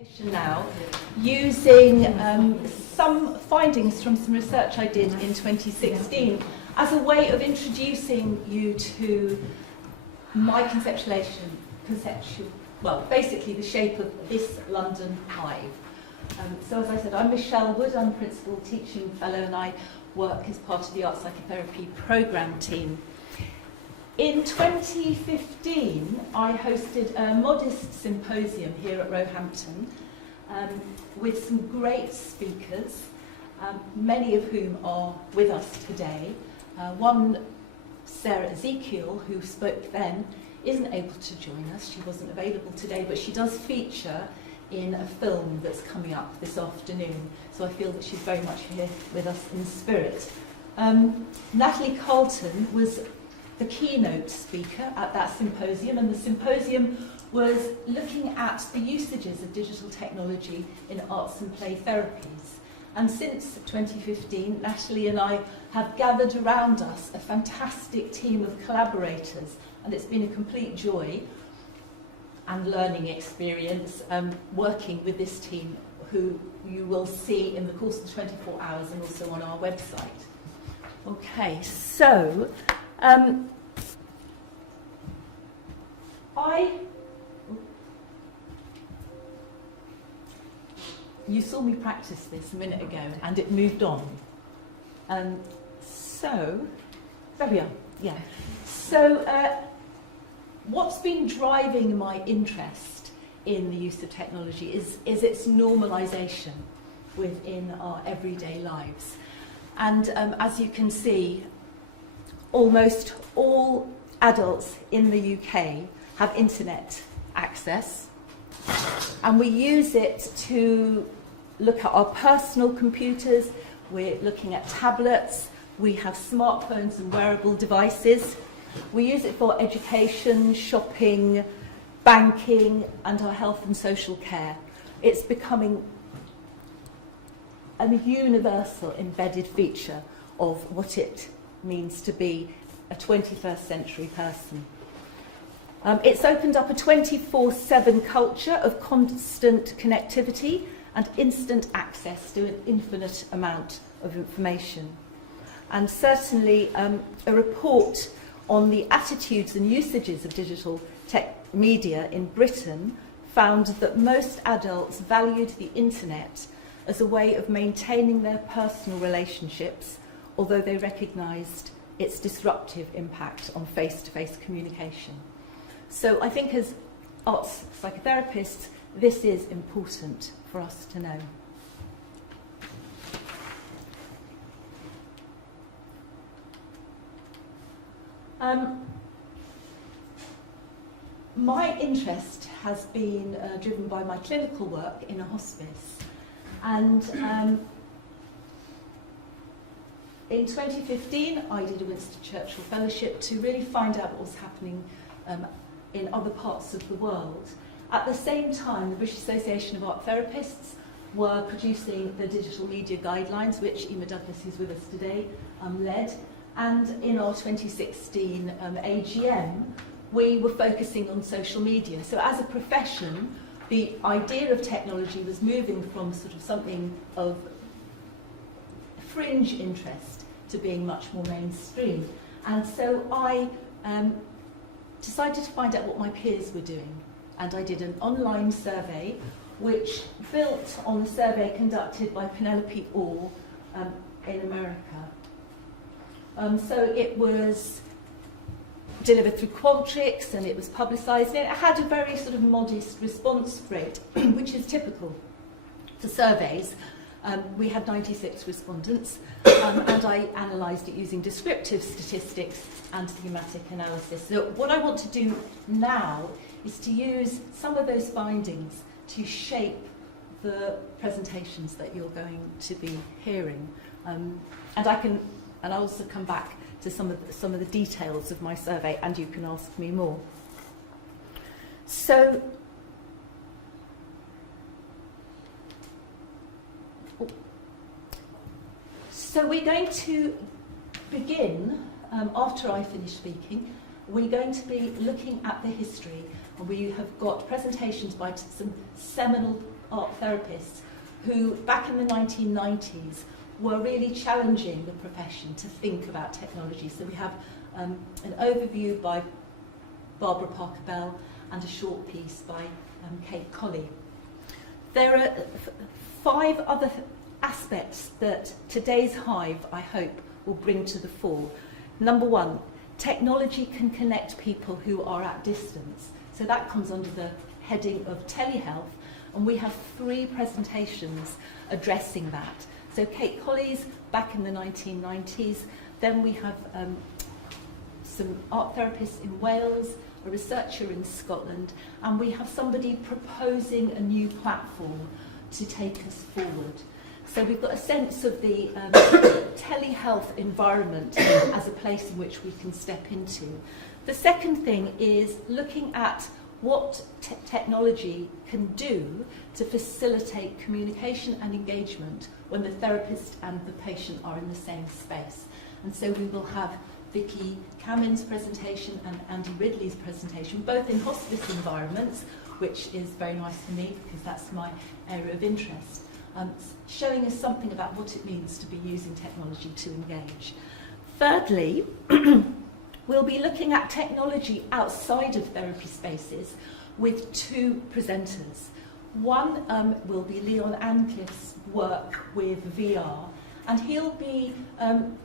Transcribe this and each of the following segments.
presentation now using some findings from some research I did in 2016 as a way of introducing you to my basically the shape of this London hive. So as I said, I'm Michele Wood, I'm Principal Teaching Fellow and I work as part of the Art Psychotherapy Programme team. In 2015, I hosted a modest symposium here at Roehampton with some great speakers, many of whom are with us today. One, Sarah Ezekiel, who spoke then, isn't able to join us. She wasn't available today, but she does feature in a film that's coming up this afternoon. So I feel that she's very much here with us in spirit. Natalie Carlton was the keynote speaker at that symposium, and the symposium was looking at the usages of digital technology in arts and play therapies. And since 2015, Natalie and I have gathered around us a fantastic team of collaborators, and it's been a complete joy and learning experience working with this team, who you will see in the course of the 24 hours and also on our website. Okay, so you saw me practice this a minute ago and it moved on. So, there we are, yeah. So, what's been driving my interest in the use of technology is its normalisation within our everyday lives. And as you can see, almost all adults in the UK have internet access, and we use it to look at our personal computers, we're looking at tablets, we have smartphones and wearable devices. We use it for education, shopping, banking, and our health and social care. It's becoming a universal embedded feature of what it means to be a 21st century person. It's opened up a 24/7 culture of constant connectivity and instant access to an infinite amount of information. And certainly a report on the attitudes and usages of digital tech media in Britain found that most adults valued the internet as a way of maintaining their personal relationships, although they recognised its disruptive impact on face-to-face communication. So I think as arts psychotherapists, this is important for us to know. My interest has been driven by my clinical work in a hospice, and in 2015 I did a Winston Churchill Fellowship to really find out what was happening in other parts of the world. At the same time, the British Association of Art Therapists were producing the digital media guidelines, which Emma Douglas, who's with us today, led. And in our 2016 AGM, we were focusing on social media. So as a profession, the idea of technology was moving from sort of something of fringe interest to being much more mainstream. And so I decided to find out what my peers were doing. And I did an online survey, which built on the survey conducted by Penelope Orr in America. So it was delivered through Qualtrics and it was publicised, and it had a very sort of modest response rate, which is typical for surveys. We had 96 respondents, and I analysed it using descriptive statistics and thematic analysis. So what I want to do now is to use some of those findings to shape the presentations that you're going to be hearing. And I'll also come back to some of the details of my survey, and you can ask me more. So we're going to begin, after I finish speaking, we're going to be looking at the history, and we have got presentations by some seminal art therapists who, back in the 1990s, were really challenging the profession to think about technology. So we have an overview by Barbara Parker Bell and a short piece by Kate Colley. There are 5 other aspects that today's Hive, I hope, will bring to the fore. Number 1, technology can connect people who are at distance. So that comes under the heading of telehealth, and we have 3 presentations addressing that. So Kate Colley's back in the 1990s, then we have some art therapists in Wales, a researcher in Scotland, and we have somebody proposing a new platform to take us forward. So we've got a sense of the telehealth environment as a place in which we can step into. The second thing is looking at what technology can do to facilitate communication and engagement when the therapist and the patient are in the same space. And so we will have Vicky Camin's presentation and Andy Ridley's presentation, both in hospice environments, which is very nice for me because that's my area of interest, showing us something about what it means to be using technology to engage. Thirdly, we'll be looking at technology outside of therapy spaces with 2 presenters. One will be Leon Ancliffe's work with VR, and he'll be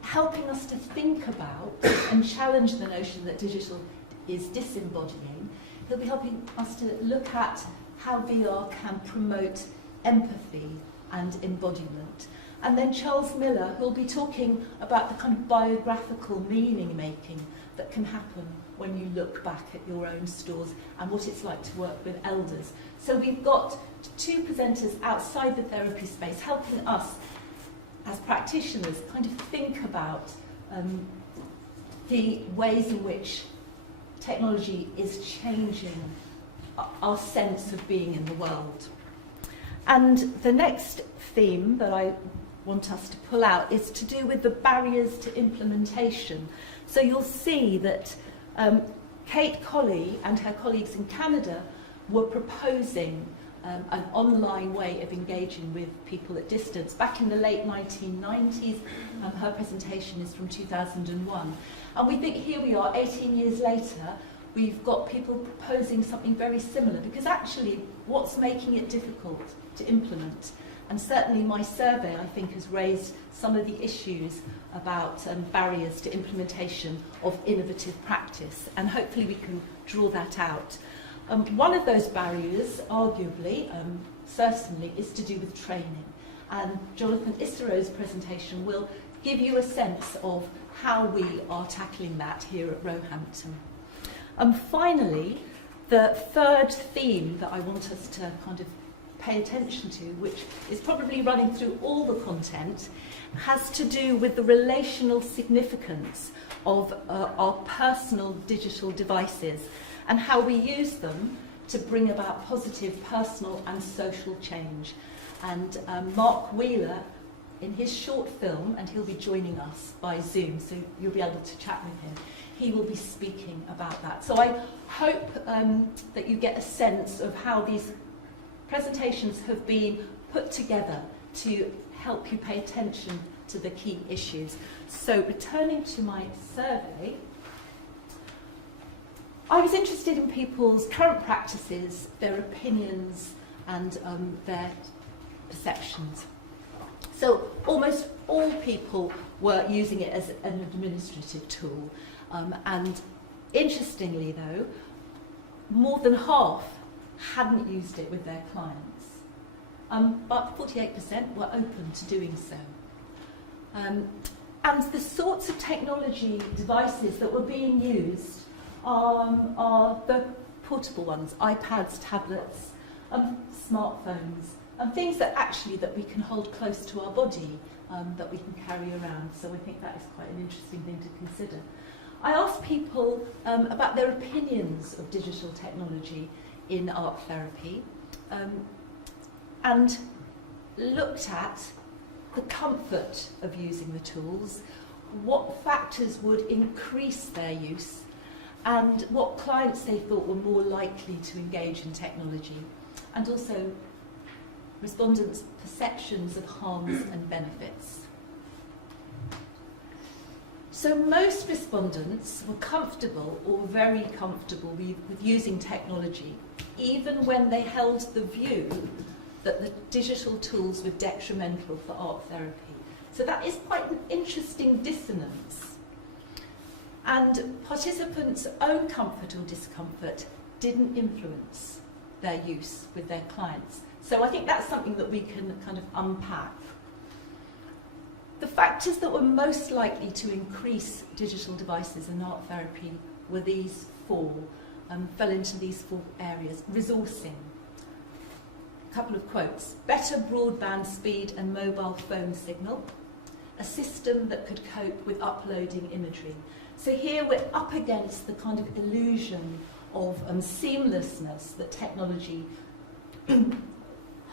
helping us to think about and challenge the notion that digital is disembodying. He'll be helping us to look at how VR can promote empathy and embodiment. And then Charles Miller, who'll be talking about the kind of biographical meaning making that can happen when you look back at your own stores and what it's like to work with elders. So we've got 2 presenters outside the therapy space helping us as practitioners kind of think about the ways in which technology is changing our sense of being in the world. And the next theme that I want us to pull out is to do with the barriers to implementation. So you'll see that Kate Colley and her colleagues in Canada were proposing an online way of engaging with people at distance. Back in the late 1990s, her presentation is from 2001. And we think here we are, 18 years later, we've got people proposing something very similar, because actually what's making it difficult to implement? And certainly my survey, I think, has raised some of the issues about barriers to implementation of innovative practice, and hopefully we can draw that out. One of those barriers, arguably, certainly, is to do with training. And Jonathan Issero's presentation will give you a sense of how we are tackling that here at Roehampton. Finally, the third theme that I want us to kind of pay attention to, which is probably running through all the content, has to do with the relational significance of our personal digital devices and how we use them to bring about positive personal and social change. And Mark Wheeler, in his short film, and he'll be joining us by Zoom, so you'll be able to chat with him, he will be speaking about that. So I hope that you get a sense of how these presentations have been put together to help you pay attention to the key issues. So returning to my survey, I was interested in people's current practices, their opinions and their perceptions. So almost all people were using it as an administrative tool. And interestingly though, more than half hadn't used it with their clients. But 48% were open to doing so. And the sorts of technology devices that were being used are the portable ones, iPads, tablets, smartphones, things that actually that we can hold close to our body, that we can carry around. So I think that is quite an interesting thing to consider. I asked people about their opinions of digital technology in art therapy, and looked at the comfort of using the tools, what factors would increase their use, and what clients they thought were more likely to engage in technology, and also respondents' perceptions of harms and benefits. So most respondents were comfortable or very comfortable with using technology, even when they held the view that the digital tools were detrimental for art therapy. So that is quite an interesting dissonance. And participants' own comfort or discomfort didn't influence their use with their clients. So I think that's something that we can kind of unpack. The factors that were most likely to increase digital devices in art therapy were these four, fell into these four areas. Resourcing. A couple of quotes. Better broadband speed and mobile phone signal. A system that could cope with uploading imagery. So here we're up against the kind of illusion of seamlessness that technology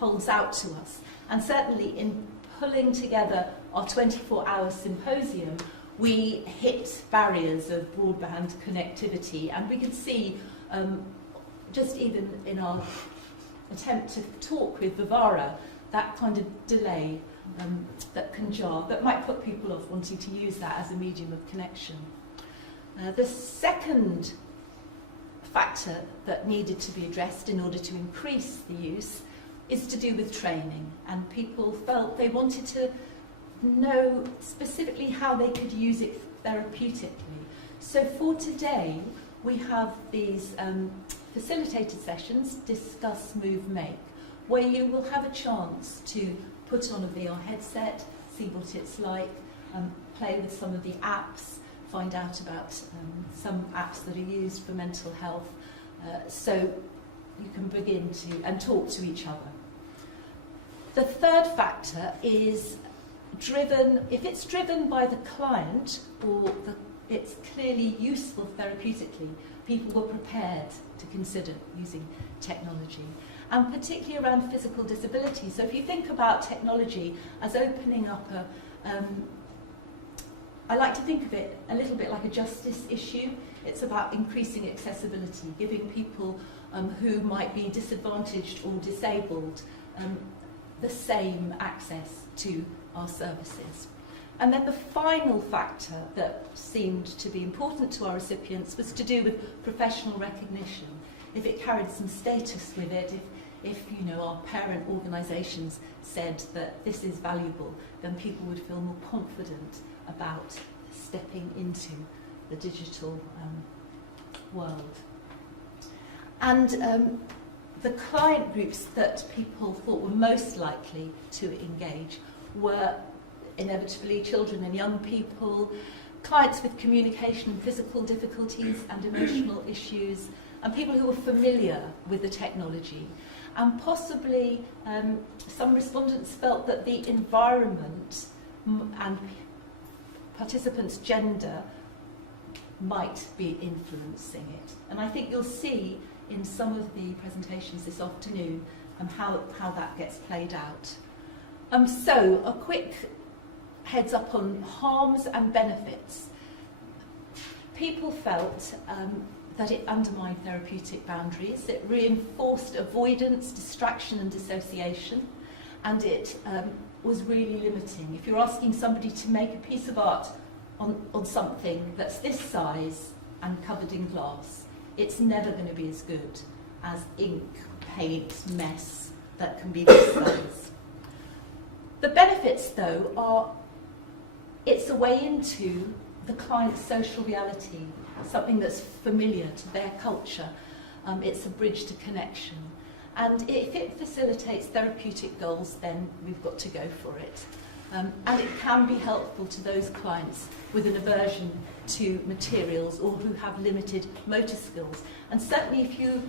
holds out to us. And certainly in pulling together our 24-hour symposium, we hit barriers of broadband connectivity, and we can see, just even in our attempt to talk with Vivara, that kind of delay that can jar, that might put people off wanting to use that as a medium of connection. The second factor that needed to be addressed in order to increase the use is to do with training, and people felt they wanted to know specifically how they could use it therapeutically. So for today, we have these facilitated sessions, Discuss, Move, Make, where you will have a chance to put on a VR headset, see what it's like, play with some of the apps, find out about some apps that are used for mental health, so you can begin to and talk to each other. The third factor is driven, if it's driven by the client or it's clearly useful therapeutically, people were prepared to consider using technology, and particularly around physical disability. So if you think about technology as opening up I like to think of it a little bit like a justice issue. It's about increasing accessibility, giving people who might be disadvantaged or disabled the same access to our services. And then the final factor that seemed to be important to our recipients was to do with professional recognition. If it carried some status with it, if you know, our parent organisations said that this is valuable, then people would feel more confident about stepping into the digital world. And the client groups that people thought were most likely to engage were inevitably children and young people, clients with communication and physical difficulties and emotional issues, and people who were familiar with the technology. And possibly some respondents felt that the environment and participants' gender might be influencing it. And I think you'll see in some of the presentations this afternoon how that gets played out. So a quick heads up on harms and benefits. People felt that it undermined therapeutic boundaries, it reinforced avoidance, distraction and dissociation, and it was really limiting. If you're asking somebody to make a piece of art on something that's this size and covered in glass, it's never going to be as good as ink, paint, mess that can be this size. The benefits, though, are it's a way into the client's social reality, something that's familiar to their culture. It's a bridge to connection. And if it facilitates therapeutic goals, then we've got to go for it. And it can be helpful to those clients with an aversion to materials or who have limited motor skills. And certainly if you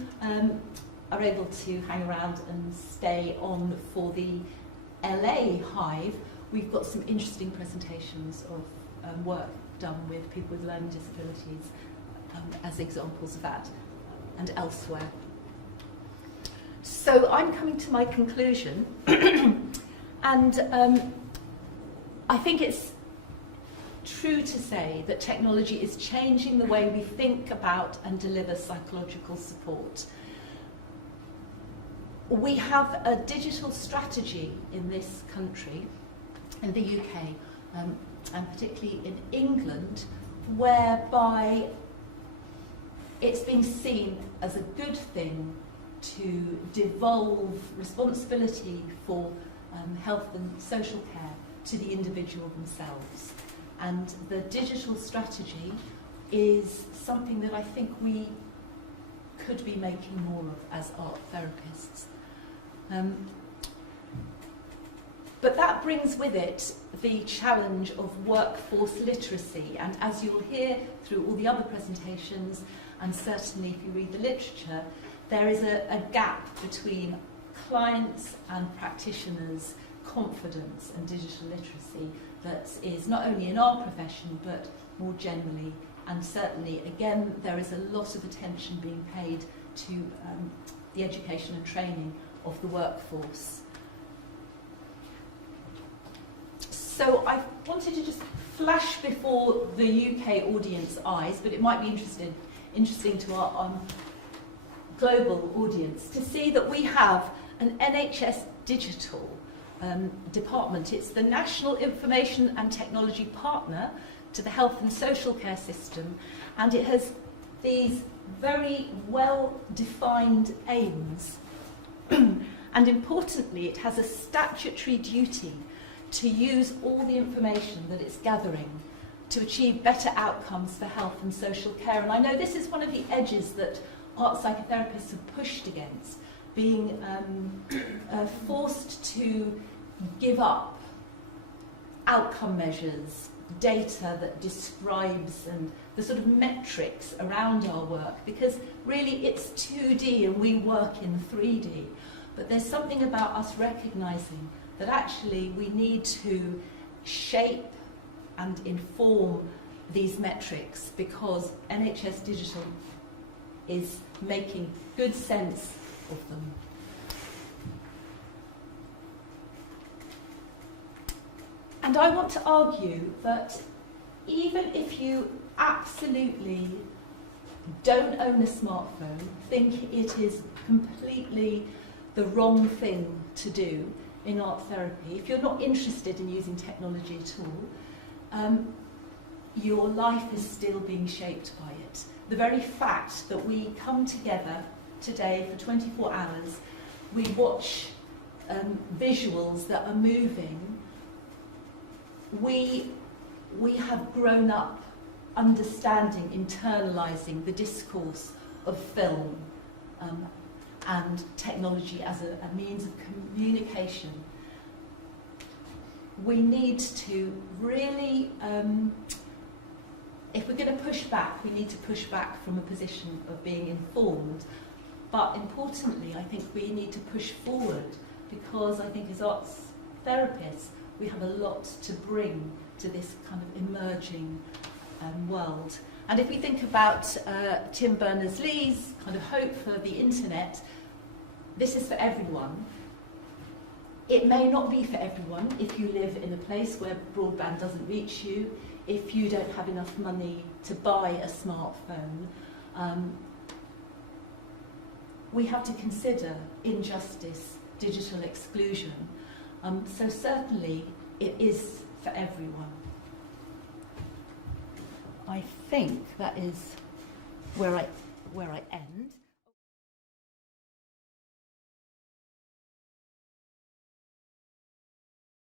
are able to hang around and stay on for the LA Hive, we've got some interesting presentations of work done with people with learning disabilities as examples of that, and elsewhere. So I'm coming to my conclusion, and I think it's true to say that technology is changing the way we think about and deliver psychological support. We have a digital strategy in this country, in the UK, and particularly in England, whereby it's been seen as a good thing to devolve responsibility for health and social care to the individual themselves. And the digital strategy is something that I think we could be making more of as art therapists. But that brings with it the challenge of workforce literacy, and as you'll hear through all the other presentations, and certainly if you read the literature, there is a gap between clients and practitioners' confidence and digital literacy that is not only in our profession but more generally, and certainly again there is a lot of attention being paid to the education and training of the workforce. So I wanted to just flash before the UK audience eyes, but it might be interesting to our global audience to see that we have an NHS Digital department. It's the National Information and Technology Partner to the health and social care system, and it has these very well-defined aims. And importantly, it has a statutory duty to use all the information that it's gathering to achieve better outcomes for health and social care. And I know this is one of the edges that art psychotherapists have pushed against, being forced to give up outcome measures, data that describes and the sort of metrics around our work, because really it's 2D and we work in 3D. But there's something about us recognising that actually we need to shape and inform these metrics, because NHS Digital is making good sense of them. And I want to argue that even if you absolutely don't own a smartphone, think it is completely the wrong thing to do in art therapy, if you're not interested in using technology at all, your life is still being shaped by it. The very fact that we come together today for 24 hours, we watch visuals that are moving, we have grown up understanding, internalising the discourse of film and technology as a means of communication. We need to really, if we're going to push back, we need to push back from a position of being informed. But importantly, I think we need to push forward, because I think as arts therapists, we have a lot to bring to this kind of emerging world. And if we think about Tim Berners-Lee's kind of hope for the internet, this is for everyone. It may not be for everyone if you live in a place where broadband doesn't reach you, if you don't have enough money to buy a smartphone. We have to consider injustice, digital exclusion. So certainly it is for everyone. I think that is where I end.